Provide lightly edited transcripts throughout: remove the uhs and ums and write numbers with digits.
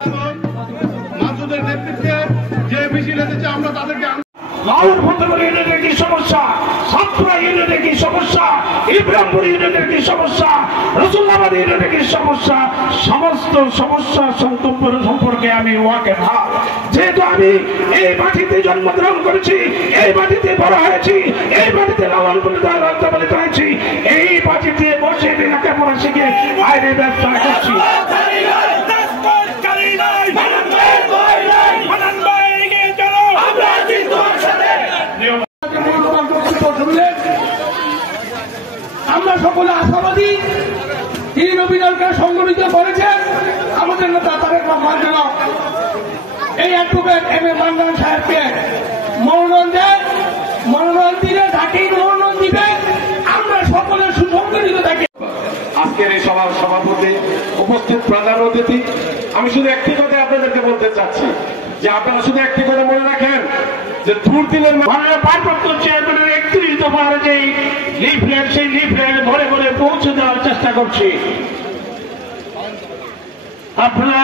মাসুদের নেতৃত্বে যে মিছিল এসেছে আমরা তাদেরকে লাউর ফতেপুর ইউনিয়নের কি সমস্যা, সাতপুরা ইউনিয়নের কি সমস্যা, ইব্রাহিমপুর ইউনিয়নের কি সমস্যা, রসুল্লাবাদ ইউনিয়নের কি সমস্যা, সমস্ত সমস্যা সম্পর্কে আমি ওয়াকিবহাল। যেহেতু আমি এই মাটিতে জন্মগ্রহণ করেছি, এই মাটিতে বড় হয়েছি, এই মাটিতে লালন পালিত হয়েছি, এই মাটিতে বসে লেখাপড়া শিখে আইনের ব্যবসা করছি। আমরা সকলে আশাবাদী এই অভিযানকে সংগঠিত করেছেন আমাদের নেতা তারেক রহমান। যেন এই অ্যাডভোকেট এম এ মান্নান সাহেবকে মনোনয়ন দিলে তাকেই মনোনয়ন দিবে। আমরা সকলে সুসংগঠিত থাকি। আজকের এই সভার সভাপতি, উপস্থিত প্রধান অতিথি, আমি শুধু একটি কথা আপনাদেরকে বলতে চাচ্ছি যে আপনারা শুধু একটি কথা মনে রাখেন যে দুর্দিনের ভারপ্রাপ্ত চেয়ারম্যানের 31 দফার যে লিফলেট, সেই লিফলেট ঘরে ঘরে পৌঁছে দেওয়ার চেষ্টা করছি। আপনারা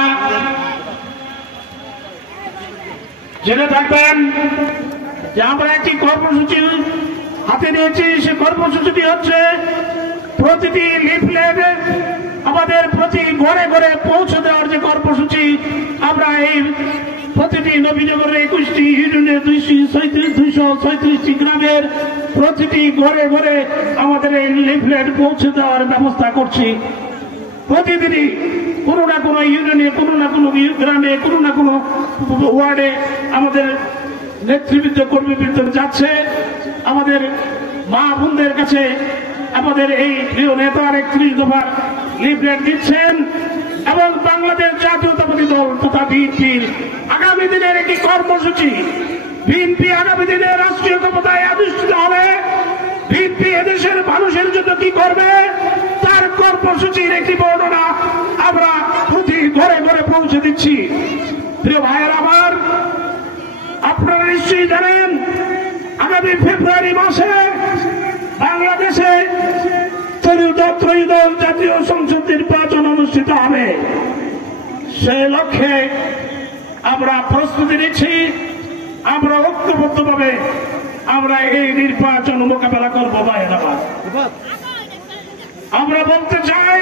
জেনে থাকবেন যে আমরা একটি কর্মসূচি হাতে নিয়েছি। সে কর্মসূচিটি হচ্ছে প্রতিটি লিফলেট আমাদের প্রতি ঘরে ঘরে পৌঁছে দেওয়ার যে কর্মসূচি। আমরা এই প্রতিটি নবীনগরের 21টি ইউনিয়নের 236টি গ্রামের প্রতিটি ঘরে ঘরে আমাদের এই লিফলেট পৌঁছে দেওয়ার ব্যবস্থা করছি। প্রতিদিনই কোনো না কোনো ইউনিয়নে, কোনো না কোনো গ্রামে, কোনো না কোনো ওয়ার্ডে আমাদের নেতৃবৃন্দ, কর্মীবৃন্দ যাচ্ছে, আমাদের মা বোনদের কাছে আমাদের এই প্রিয় নেতার 31 দফার লিফলেট দিচ্ছেন। এবং বাংলাদেশ জাতীয়তাবাদী দল তথা বিএনপির আগামী দিনের একটি কর্মসূচি, বিএনপি আগামী দিনে রাষ্ট্রীয় ক্ষমতায় অধিষ্ঠিত হলে বিএনপি এদেশের মানুষের জন্য কি করবে তার কর্মসূচির একটি বর্ণনা আমরা প্রতি ঘরে ঘরে পৌঁছে দিচ্ছি। প্রিয় ভাইয়ের আমার, আপনারা নিশ্চয়ই জানেন আগামী ফেব্রুয়ারি মাসে বাংলাদেশে ত্রয়োদশ জাতীয় সংসদ নির্বাচন অনুষ্ঠিত হবে। সেই লক্ষ্যে আমরা প্রস্তুতি নিচ্ছি। আমরা ঐক্যবদ্ধভাবে আমরা এই নির্বাচন মোকাবেলা করবো। আমরা বলতে চাই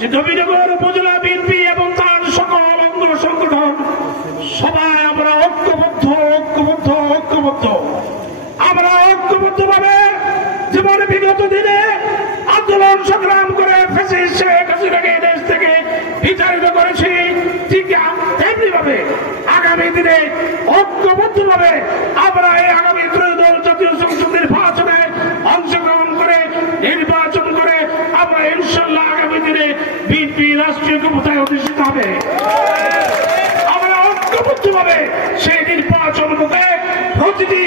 যে নবীনগর উপজেলা বিএনপি এবং তার সকল অঙ্গ সংগঠন সবাই আমরা ঐক্যবদ্ধ। আমরা ঐক্যবদ্ধভাবে যেমন বিগত দিনে আন্দোলন সংগ্রাম করে ফ্যাসিস্ট শেখ হাসিনাকে দেশ থেকে বিতাড়িত করেছি, ঠিক তেমনি ভাবে আগামী দিনে ঐক্যবদ্ধভাবে আমরা এই আগামী ত্রয়োদশ জাতীয় সংসদ নির্বাচনে অংশগ্রহণ করে নির্বাচন করে আমরা ইনশাল্লাহ আগামী দিনে বিএনপি রাষ্ট্রীয় ক্ষমতায় অধিষ্ঠিত হবে। আমরা ঐক্যবদ্ধভাবে সেই নির্বাচন মুখে প্রতিটি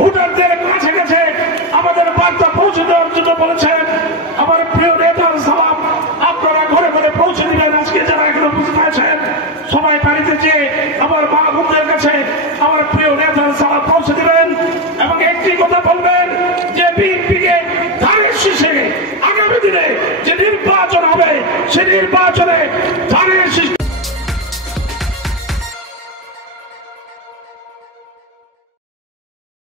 ভোটারদের কাছে কাছে আমাদের বার্তা পৌঁছে দেওয়ার জন্য বলেছেন আমার প্রিয় নেতার সালাম আপনারা ঘরে ঘরে পৌঁছে দিবেন। আজকে যারা এখানে উপস্থিত আছেন সবাই বাড়িতে যেয়ে আমার মা বোনদের কাছে আমার প্রিয় নেতার সালাম পৌঁছে দিবেন এবং একটি কথা বলবেন যে বিএনপি